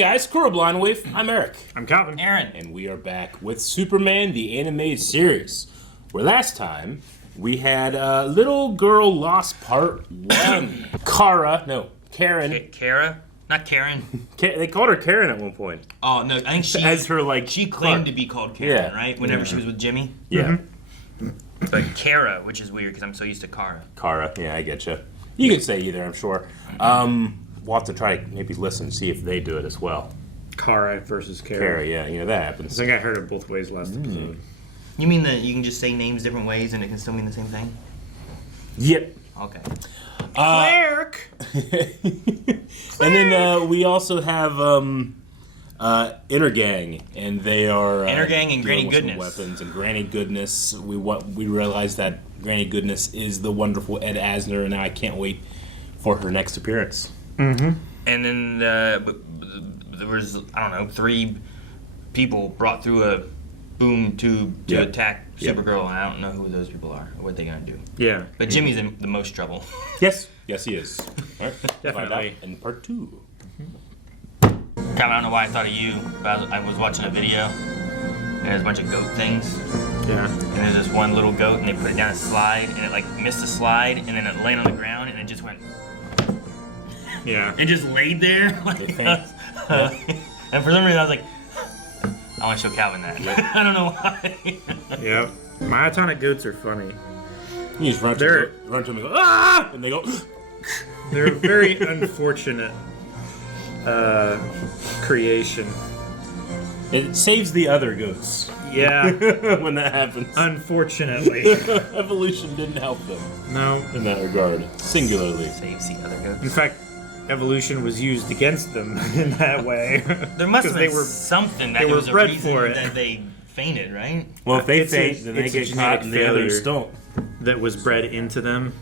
guys, Squirrel Blindwave. I'm Eric. I'm Calvin. Aaron. And we are back with Superman, the animated series. Where last time, we had Little Girl Lost Part 1. Karen. Kara? Not Karen. They called her Karen at one point. Oh, no, I think she... As her, like... She claimed to be called Karen, right? Whenever she was with Jimmy. Yeah. But Kara, which is weird because I'm so used to Kara. Kara, yeah, I get you. You could say either, I'm sure. We'll have to try to maybe listen and see if they do it as well. Kara versus Kara. Kara, yeah, you know, that happens. I think I heard it both ways last episode. You mean that you can just say names different ways and it can still mean the same thing? Yep. Okay. Clerk! And then we also have Intergang, and they are Intergang and Granny dealing with some Goodness. weapons and Granny Goodness. We realize that Granny Goodness is the wonderful Ed Asner, and now I can't wait for her next appearance. Mm-hmm. And then there was, I don't know, 3 people brought through a boom tube to attack Supergirl, and I don't know who those people are or what they're gonna do. Yeah. But Jimmy's in the most trouble. Yes, he is. All right, Definitely. find out in part 2. Calvin, I don't know why I thought of you, but I was watching a video, and there's a bunch of goat things. Yeah. And there's this one little goat, and they put it down a slide, and it like missed the slide, and then it landed on the ground, and it just went. Yeah. It just laid there. Like, and for some reason, I was like, I want to show Calvin that. I don't know why. Yep. Myotonic Goats are funny. You just run to them and go, ah! And they go, They're a very unfortunate creation. It saves the other goats. Yeah. When that happens. Unfortunately. Evolution didn't help them No. in that regard. Singularly. Saves the other goats. In fact, evolution was used against them in that way. There must have Because been something that they was were a bred reason for it. that they fainted, right? Well, if they It's a- faint, then they it's a get caught and the genetic others failure. don't. That was bred into them.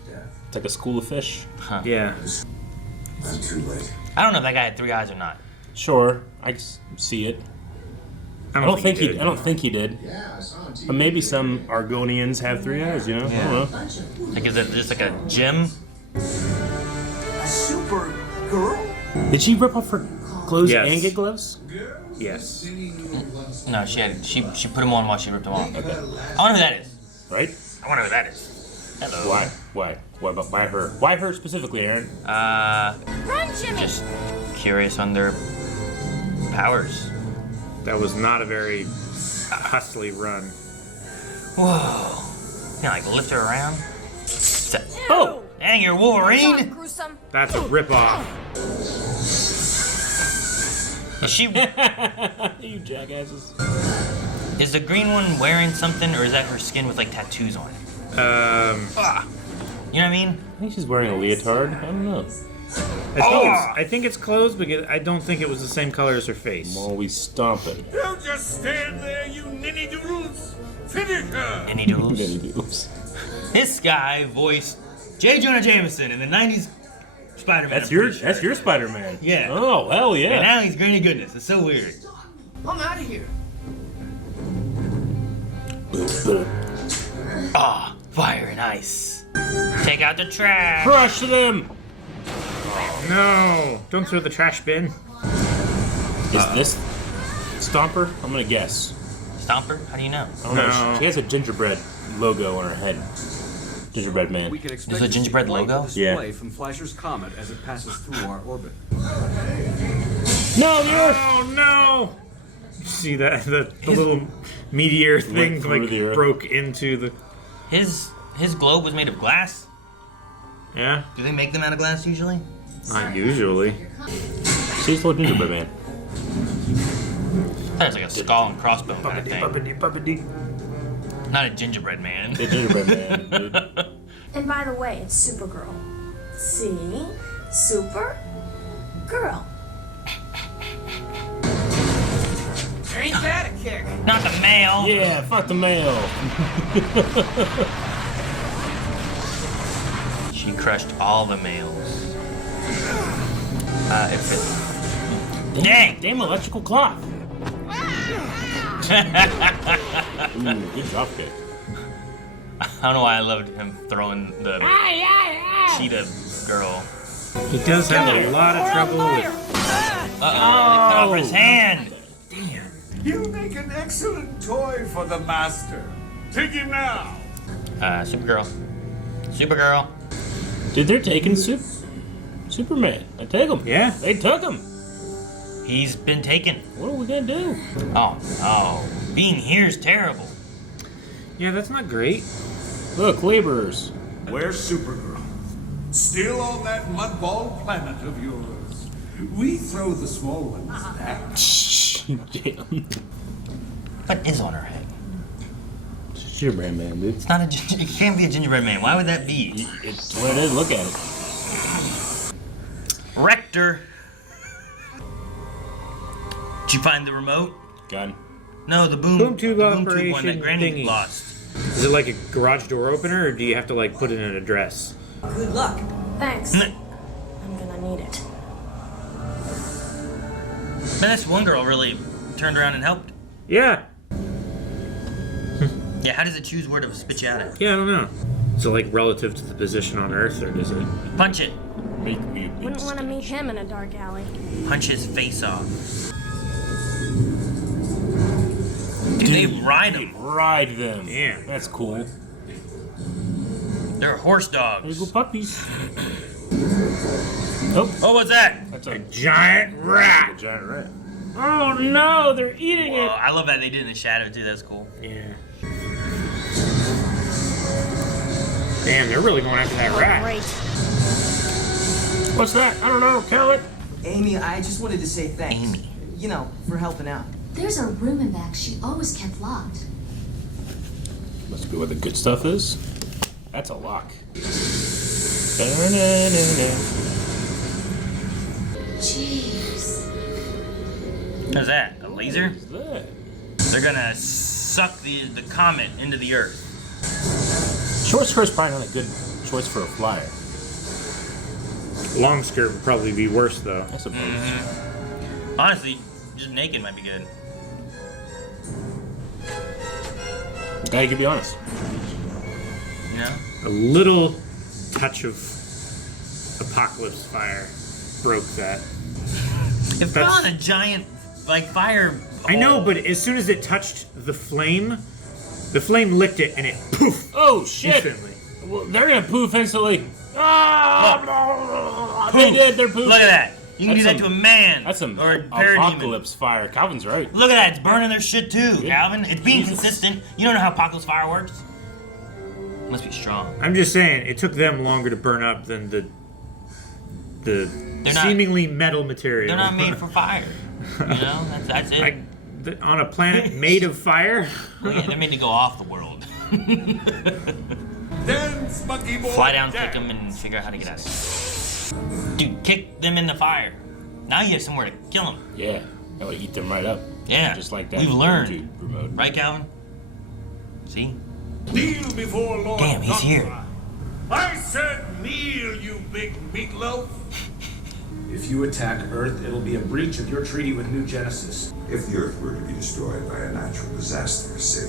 It's like a school of fish. Yeah. Not too late. I don't know if that guy had 3 eyes or not. Sure, I see it. I don't think he did. Yeah, I saw on TV. But maybe some Argonians have 3 eyes, you know? I don't know. Like, is it just like a gem? A super girl? Did she rip off her clothes Yes. and get gloves? Yes. No, she put them on while she ripped them off. Okay. I wonder who that is. Right? I wonder who that is. Hello. Why? Why her? Why her specifically, Aaron? Run, Jimmy! Just curious on their powers. That was not a very hustly run. Whoa. You like lift her around? Oh! Dang, you're Wolverine? Gruesome. That's a ripoff. Is she? You jackasses. Is the green one wearing something, or is that her skin with like tattoos on it? You know what I mean? I think she's wearing a leotard. I don't know. I think it's closed because I don't think it was the same color as her face. I'm always stomping. Don't just stand there, you ninny doodles! Finish her! Any doodles? Oops. This guy voiced J. Jonah Jameson in the '90s Spider-Man. That's your Spider-Man. Yeah. Oh, hell And yeah. now he's Granny Goodness. It's so weird. I'm out of here. Ah, fire and ice. Take out the trash. Crush them! No! Don't throw the trash bin. Is this Stomper? I'm gonna guess. Stomper? How do you know? I don't know. No. She has a gingerbread logo on her head. Gingerbread Man. We can expect There's a gingerbread to see light logo? display Yeah. from Fleischer's Comet as it passes through our orbit. No, the Earth! Oh no! See that the little meteor thing through like the earth. broke into the. His globe was made of glass. Yeah. Do they make them out of glass usually? Not usually. She's the gingerbread man. That was like a skull and crossbone kind of thing. Not a gingerbread man. The gingerbread man, dude. And by the way, it's Supergirl. See? Super girl. Ain't that a kick? Not the male. Yeah, fuck the male. She crushed all the males. Dang! Damn electrical clock. Ooh, good drop kick. I don't know why I loved him throwing the cheetah girl. He does have a lot of trouble with cut off his hand. You make an excellent toy for the master. Take him now. Supergirl. Supergirl. Dude, they're taking Superman. They take him. Yeah. They took him. He's been taken. What are we gonna do? Oh. Being here's terrible. Yeah, that's not great. Look, laborers. Where's Supergirl? Still on that mudball planet of yours. We throw the small ones back. Damn. What is on her head? Gingerbread Man, dude. It's not a. It can't be a gingerbread man. Why would that be? It's what it is. Look at it. Rector. Did you find the remote? Gun. No, the boom tube one operation that Granny thingy. lost. Is it like a garage door opener, or do you have to like put in an address? Good luck. Thanks. I'm gonna need it. Man, this one girl really turned around and helped. Yeah. Yeah, how does it choose where to spit you out at? Yeah, I don't know. So like relative to the position on Earth, or does it? Punch it. Wouldn't want to meet him in a dark alley. Punch his face off. Dude, they ride them. Ride them. Damn. That's cool. They're horse There dogs. go puppies. Oh, what's that? that's a Giant rat. giant rat. Oh no, they're eating Whoa, it. I love that they did it in the shadow too. That's cool. Yeah. Damn, they're really going after that rat. Great. What's that? I don't know. Kill it. Amy, I just wanted to say thanks. Amy. You know, for helping out. There's a room in back she always kept locked. Must be where the good stuff is. That's a lock. Jeez. What's that? A laser? What's that? They're gonna suck the comet into the Earth. Short skirt's probably not a good choice for a flyer. Long skirt would probably be worse though. I suppose. Honestly, just naked might be good. Guy, you can be honest. You know? A little touch of apocalypse fire broke that. It fell on a giant, like, fire. I know, hole. but as soon as it touched the flame licked it and it poof Oh shit! instantly. Well, they're gonna poof instantly. Ah! They Poof. did. They're poofing. Look at that. You can That's do that to a man. That's some or a parademon. apocalypse fire. Calvin's right. Look at that. It's burning their shit too, Yeah. Calvin. It's being Jesus. consistent. You don't know how apocalypse fire works. Must be strong. I'm just saying, it took them longer to burn up than the They're not- seemingly metal material. They're not made for fire. You know, that's it. On a planet made of fire? Oh, yeah, they're made to go off the world. Dance, monkey boy. Fly down, dance. kick them, and figure out how to get out. Dude, kick them in the fire. Now you have somewhere to kill them. Yeah. That would eat them right up. Yeah. Just like that. We've learned. YouTube remote. Right, Calvin? See? Kneel before Lord Damn, he's here. Conrad. I said kneel, you big meatloaf. If you attack Earth, it'll be a breach of your treaty with New Genesis. If the Earth were to be destroyed by a natural disaster, say,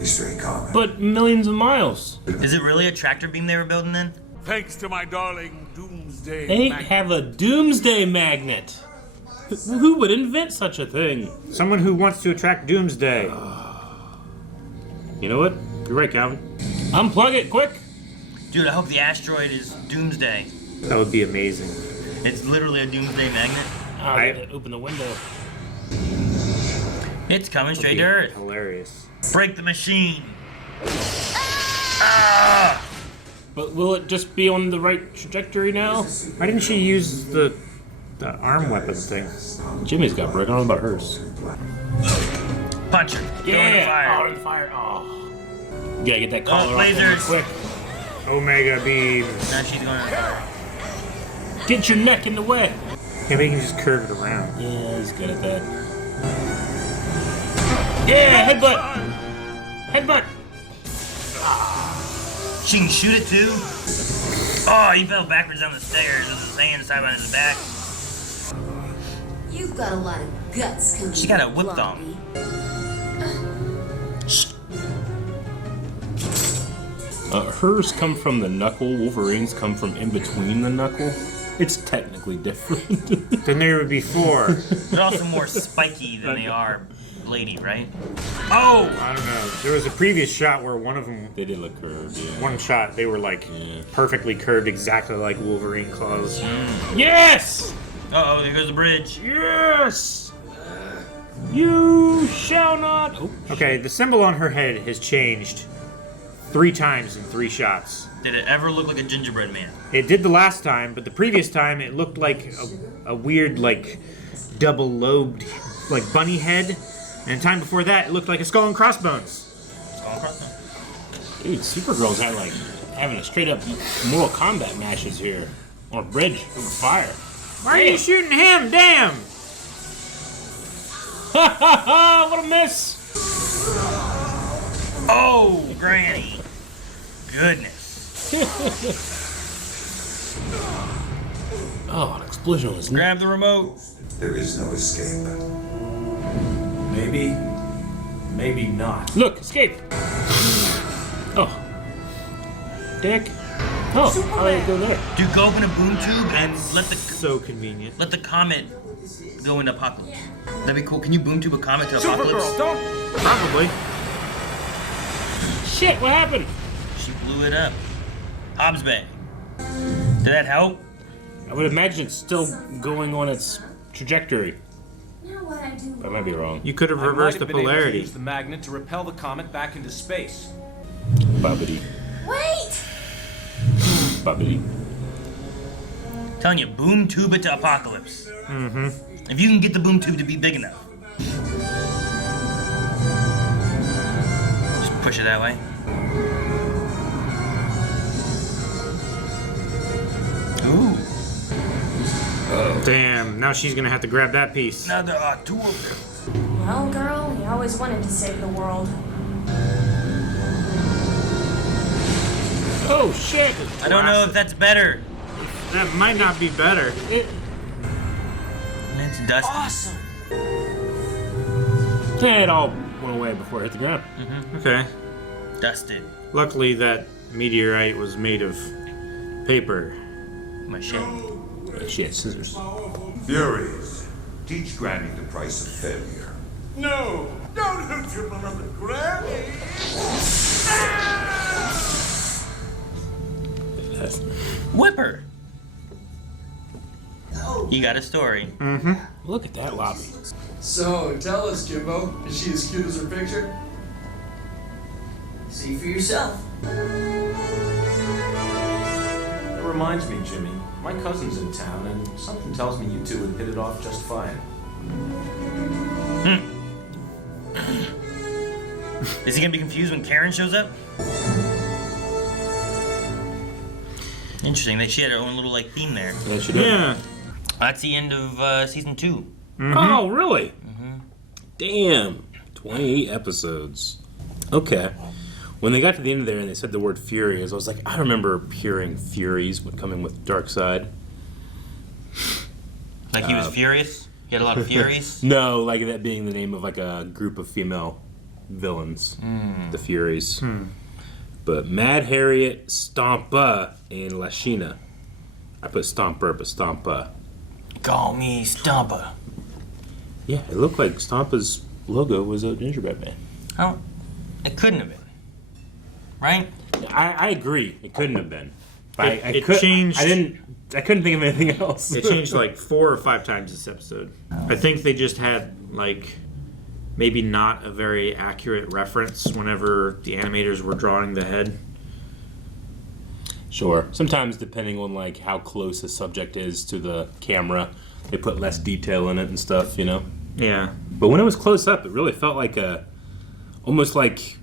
a stray comet. But millions of miles. Is it really a tractor beam they were building then? Thanks to my darling Doomsday. They Magnet. have a doomsday magnet. Who would invent such a thing? Someone who wants to attract doomsday. You know what? You're right, Calvin. Unplug it, quick. Dude, I hope the asteroid is Doomsday. That would be amazing. It's literally a Doomsday magnet. I gotta open the window. It's coming straight Be to Earth. Hilarious. Break the machine. Ah! But will it just be on the right trajectory now? Why didn't she use the arm weapon thing? Jimmy's got brick. I don't know about hers. Punch her. Go in the fire. Oh, the fire. Oh. You gotta get that collar off lasers. real quick. Omega beam. Now she's going in the fire. Get your neck in the way. Yeah, but you can just curve it around. Yeah, he's good at that. Yeah, headbutt. Headbutt. She can shoot it too? Oh, he fell backwards down the stairs with his hands tied behind his back. You've got a lot of guts coming. She got a whip Blondie. Hers come from the knuckle. Wolverine's come from in between the knuckle. It's technically different. Then there would be 4. They're also more spiky than they are bladey, right? Oh! I don't know. There was a previous shot where one of them, They did look curved, yeah. one shot, they were like perfectly curved, exactly like Wolverine claws. Yes! Uh-oh, there goes the bridge. Yes! You shall not. Oh, Okay, the symbol on her head has changed 3 times in 3 shots. Did it ever look like a gingerbread man? It did the last time, but the previous time it looked like a weird, like, double-lobed, like, bunny head. And the time before that, it looked like a skull and crossbones. dude, Supergirl's having a straight up Mortal Kombat matches here on a bridge over fire. Why are you shooting him? Damn! Ha ha ha! What a miss! Oh, Granny. Goodness. Oh, an explosion was neck. Grab the remote. There is no escape. Maybe. Maybe not. Look, escape! Oh. Dick. Oh, how did it go there? Dude, go open a boom tube and let So convenient. the comet go into Apocalypse. That'd be cool. Can you boom tube a comet to Apocalypse? Supergirl, don't! Probably. Shit, what happened? She blew it up. Hobbs Bay. Did that help? I would imagine it's still going on its trajectory. Now what I do? I might be wrong. You could have I might reversed the have been able to polarity. use the magnet to repel the comet back into space. Bobbity. Wait! Bobbity. Telling you, boom tube it to Apocalypse. Mm-hmm. If you can get the boom tube to be big enough. Just push it that way. Ooh. Damn, now she's gonna have to grab that piece. Now there are 2 of them. Well, girl, you always wanted to save the world. Oh shit! I don't know if that's better. That might not be better. It's dusty. Awesome. It all went away before it hit the ground. Okay. Dusted. Luckily, that meteorite was made of paper. Mache. She had scissors. Furies, teach Granny the price of failure. No! Don't hurt your beloved Granny! Whipper. You got a story. Look at that lobby. So, tell us, Jimbo. Is she as cute as her picture? See for yourself. That reminds me, Jimmy. My cousin's in town, and something tells me you two would hit it off just fine. Is he gonna be confused when Karen shows up? Interesting. She had her own little theme there. Yeah, she did. Yeah. That's the end of season 2. Oh, really? Damn. 28 episodes. Okay. When they got to the end of there and they said the word Furies, I was like, I remember hearing Furies when coming with Darkseid. Like he was furious. He had a lot of Furies. No, like that being the name of like a group of female villains. The Furies. But Mad Harriet, Stompa, and Lashina. I put Stomper, but Stompa. Call me Stompa. Yeah, it looked like Stompa's logo was a Gingerbread Man. Oh, it couldn't have been. Right? I agree. It couldn't have been. It changed. I couldn't think of anything else. It changed like 4 or 5 times this episode. I think they just had like maybe not a very accurate reference whenever the animators were drawing the head. Sure. Sometimes depending on like how close a subject is to the camera, they put less detail in it and stuff, you know. Yeah. But when it was close up, it really felt like almost like,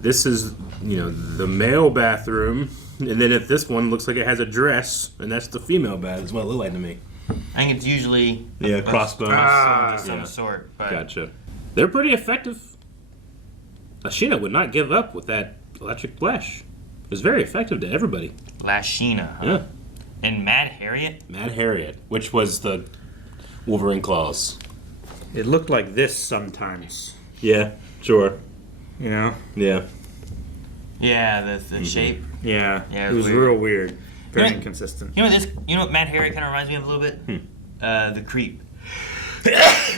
this is, the male bathroom, and then if this one looks like it has a dress, and that's the female bath, is what it looked like to me. I think it's usually Crossbones. of some Yeah. sort. But Gotcha. They're pretty effective. Lashina would not give up with that electric flash. It was very effective to everybody. Lashina. Huh? Yeah. And Mad Harriet. Mad Harriet, which was the Wolverine claws. It looked like this sometimes. Yeah, sure. You know? Yeah. Yeah, the shape. Yeah. Yeah, it it was was real weird. Very Yeah. inconsistent. You know what Matt Harriet kind of reminds me of a little bit? The Creep.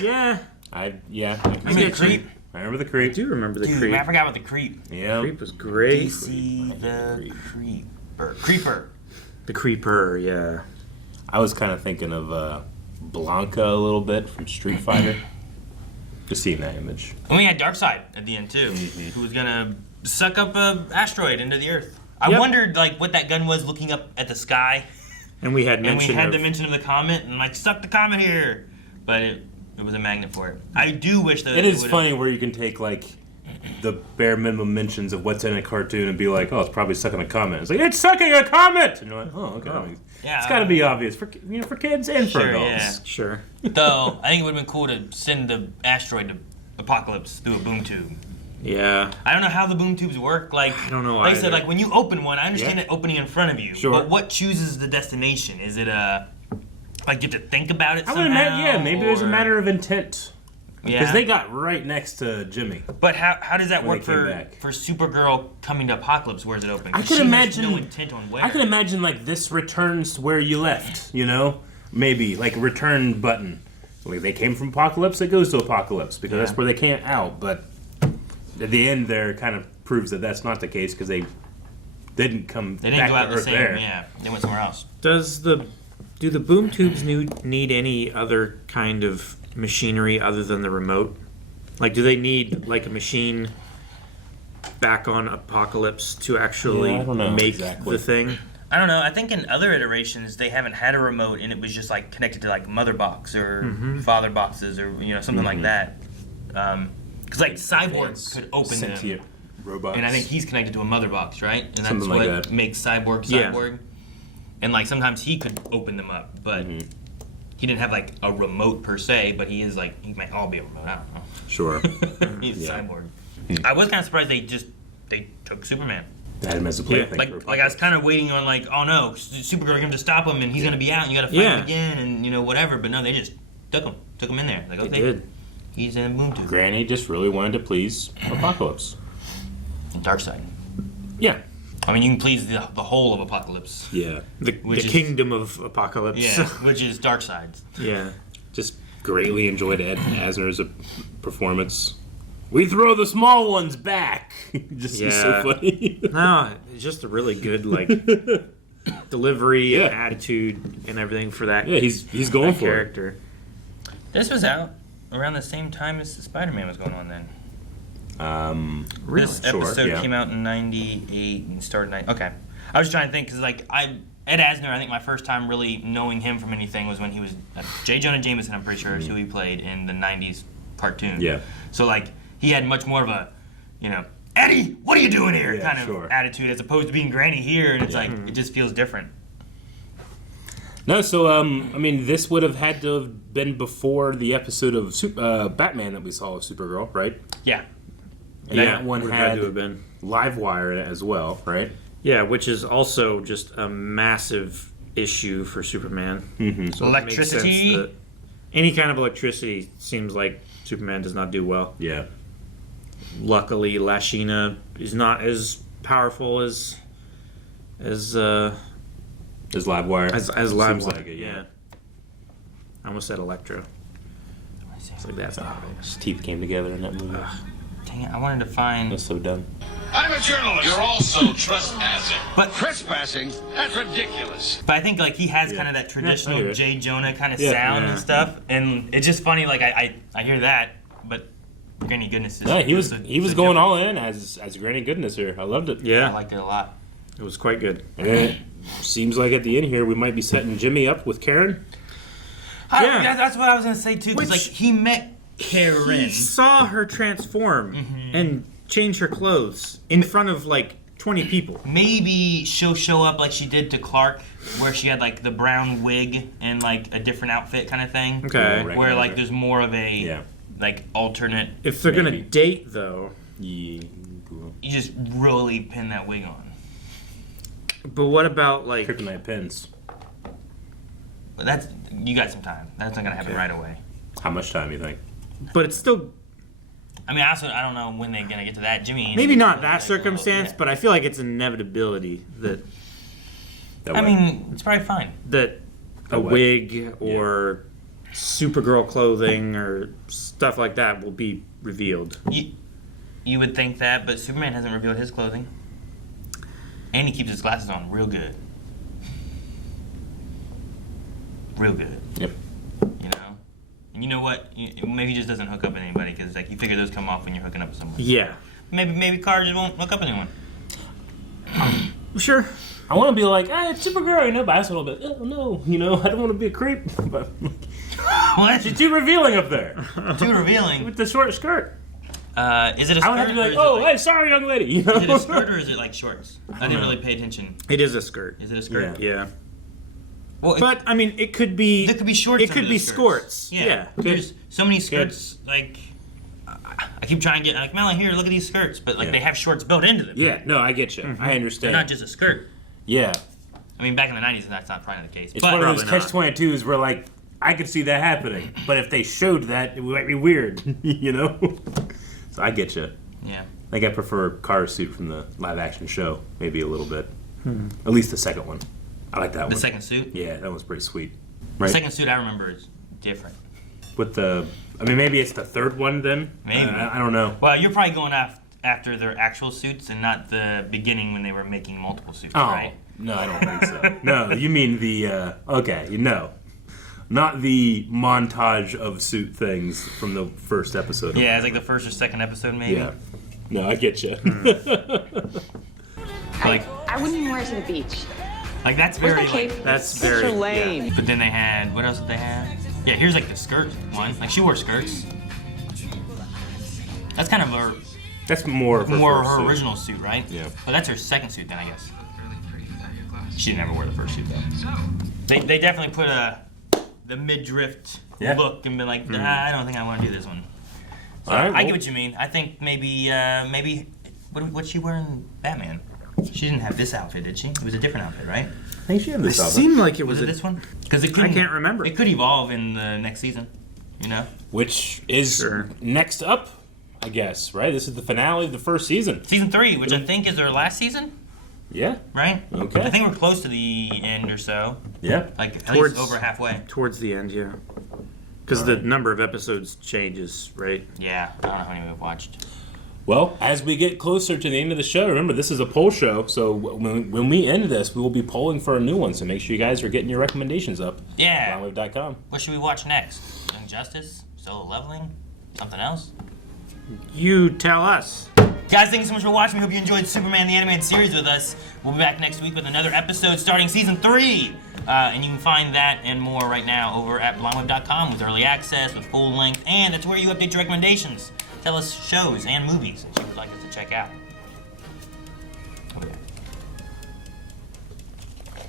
Yeah. I Remember the Creep? I remember the I Creep. do remember the Dude, Creep. I forgot about the Creep. Yeah. Creep was great. DC the Creeper. The Creeper, yeah. I was kind of thinking of Blanca a little bit from Street Fighter. Just seeing that image. And we had Darkseid at the end too, who was gonna suck up a asteroid into the Earth. I Yep. wondered like what that gun was looking up at the sky, And we had and we mention had of the mention of the comet, and like suck the comet here, but it was a magnet for it. I do wish that It is would've- funny where you can take like the bare minimum mentions of what's in a cartoon and be like, oh, it's probably sucking a comet. It's like, it's sucking a comet! And you're like, oh, okay. Yeah, It's got to be obvious for for kids and for Sure, adults. yeah. Sure. Though I think it would have been cool to send the asteroid to Apocalypse through a boom tube. Yeah. I don't know how the boom tubes work. Like I don't know Like I said, either. like when you open one, I understand Yeah. it opening in front of you. Sure. But what chooses the destination? Is it like you have to think about it I somehow? would imagine, yeah, maybe there's a or- matter of intent. Yeah. Because they got right next to Jimmy. But how does that When work they came for back. Supergirl coming to Apocalypse? Where's it open? 'Cause I could she has imagine. no intent on where. I could imagine like this returns to where you left. You know, maybe like a return button. Like they came from Apocalypse, it goes to Apocalypse because that's where they can't out. But at the end, there kind of proves that that's not the case because they didn't come. They didn't back go out to the Earth same. there. Yeah, they went somewhere else. Do the boom tubes need any other kind of machinery other than the remote? Like, do they need like a machine back on Apocalypse to actually Yeah, I don't know make exactly. the thing? I don't know. I think in other iterations they haven't had a remote and it was just like connected to like mother box or father boxes or something like that. Because like Cyborg could open them, Sentient robots. and I think he's connected to a mother box, right? And that's Something like what that. makes Cyborg Yeah. Cyborg. And like sometimes he could open them up, but he didn't have like a remote per se. But he is like he might all be a remote. I don't know. Sure. He's Yeah. Cyborg. I was kind of surprised they took Superman. They had him as a plaything. Like for I was kind of waiting on like, oh no, Supergirl came to stop him and he's gonna be out and you gotta fight him again and whatever. But no, they just took him in there. Like They okay, did. he's in Boom Tube. Granny just really wanted to please Apocalypse. Darkseid. Yeah. I mean, you can please the whole of Apocalypse. Yeah. The Which is- kingdom of Apocalypse. Yeah, which is Darkseid. Yeah. Just greatly enjoyed Ed Asner's performance. We throw the small ones back. Just he's so Yeah. funny. No, it's just a really good like delivery Yeah. and attitude and everything for that. Yeah, he's going that for it. character. This was out around the same time as Spider-Man was going on then. Really? This Sure, episode yeah. came out in '98 and started. Okay, I was trying to think because like Ed Asner, I think my first time really knowing him from anything was when he was J. Jonah Jameson. I'm pretty sure is who he played in the '90s cartoon. Yeah. So like he had much more of a, Eddie, what are you doing here? Yeah, kind of sure. attitude as opposed to being Granny here, and it's like it just feels different. No, so I mean, this would have had to have been before the episode of Batman that we saw of Supergirl, right? Yeah. And that one would have had to have been. Livewire in it as well, right? Yeah, which is also just a massive issue for Superman. Mm-hmm. So it makes sense Electricity? that any kind of electricity seems like Superman does not do well. Yeah. Luckily, Lashina is not as powerful as Livewire. Livewire. Seems like it, yeah. I almost said Electro. It's like that's not big. His teeth came together in that movie. Dang it, I wanted to find. That's so dumb. I'm a journalist. You're also trespassing. But Trespassing? That's ridiculous. But I think like he has kind of that I traditional hear it. J. Jonah kind of Yeah. sound Yeah. and stuff, and it's just funny. Like I hear that, but Granny Goodness is. Yeah, he was so going different. all in as Granny Goodness here. I loved it. Yeah, I liked it a lot. it was quite good. And it seems like at the end here we might be setting Jimmy up with Karen. Yeah. That's what I was gonna say too. Because like Which- he met Karen. He saw her transform and change her clothes in front of like 20 people. Maybe she'll show up like she did to Clark, where she had like the brown wig and like a different outfit kind of thing. Okay. Right. Where like there's more of a Yeah. like alternate. If they're Maybe. gonna date though, Yeah. You just really pin that wig on. but what about like Kryptonite pins. But that's you got some time. That's not gonna happen Okay. right away. How much time you think? but it's still I mean, also I don't know when they're gonna get to that. Jimmy. maybe not that circumstance, but I feel like it's an inevitability that That I way. mean, it's probably fine. That a way. wig or Supergirl clothing or stuff like that will be revealed. You would think that, but Superman hasn't revealed his clothing. And he keeps his glasses on real good. Real good. Yep. You know? And you know what? Maybe he just doesn't hook up with anybody because like you figure those come off when you're hooking up with someone. Yeah. Maybe cars just won't hook up with anyone. Sure. I want to be like, it's Supergirl, you know, but I also want to be, oh no, you know, I don't want to be a creep. But What? she's too revealing up there Too revealing. with the short skirt. Is it a skirt? I would have to be or like, is oh, it like, hey, sorry, young lady. You know? is it a skirt or is it like shorts? I didn't really pay attention. It is a skirt. Is it a skirt? Yeah. Well, But I mean, it could be. there could be shorts. It could under be the skirts. Yeah. There's so many skirts. Like, I keep trying to get like Melon here. Look at these skirts, but like Yeah. they have shorts built into them. Yeah, no, I get you. I They're understand. not just a skirt. Yeah. I mean, back in the '90s, that's not probably the case. It's But one of those Probably not. catch-22s where, like, I could see that happening. But if they showed that, it might be weird, you know? So I get you. yeah, I think I prefer Kara's suit from the live-action show, maybe a little bit. At least the second one. I like that the one. second suit. Yeah, that one's pretty sweet. The Right? second suit I remember is different. With the... I mean, maybe it's the third one then? Maybe. I don't know. Well, you're probably going after their actual suits and not the beginning when they were making multiple suits, Oh, right? no, I don't think so. No, you mean the... okay, no. Not the montage of suit things from the first episode. Yeah, it's like the first or second episode, maybe. Yeah. No, I get you. Like, I wouldn't even wear it to the beach. like that's Where's very my cape? like. That's very. lame. But then they had what else did they have? Yeah, here's like the skirt one. Like she wore skirts. That's kind of her That's more of her first her suit. original suit, right? Yeah. But that's her second suit then, I guess. She never wore the first suit though. They definitely put the midriff Yeah. look and been like, I don't think I want to do this one. So All right, I well- get what you mean. I think maybe what's she wearing Batman? She didn't have this outfit, did she? It was a different outfit, right? I think she had It this outfit. seemed like it Was was it a, this one? Because it I can't remember. It could evolve in the next season. You know, Which is Sure. next up, I guess, right? This is the finale of the first season. season 3, which I think is their last season, Yeah. right? Okay. I think we're close to the end or so. Yeah. Like at Towards- least over halfway. towards the end, yeah. Because the number of episodes changes, right? Yeah, I don't know how many we've watched. Well, as we get closer to the end of the show, remember this is a poll show, so when we end this, we will be polling for a new one. So make sure you guys are getting your recommendations up. Yeah. Longwave.com. What should we watch next? Young Justice? Solo Leveling? Something else? You tell us. Guys, thank you so much for watching. We hope you enjoyed Superman the Animated Series with us. We'll be back next week with another episode starting season 3. And you can find that and more right now over at blindweb.com with early access, with full length, and that's where you update your recommendations. Tell us shows and movies that you would like us to check out.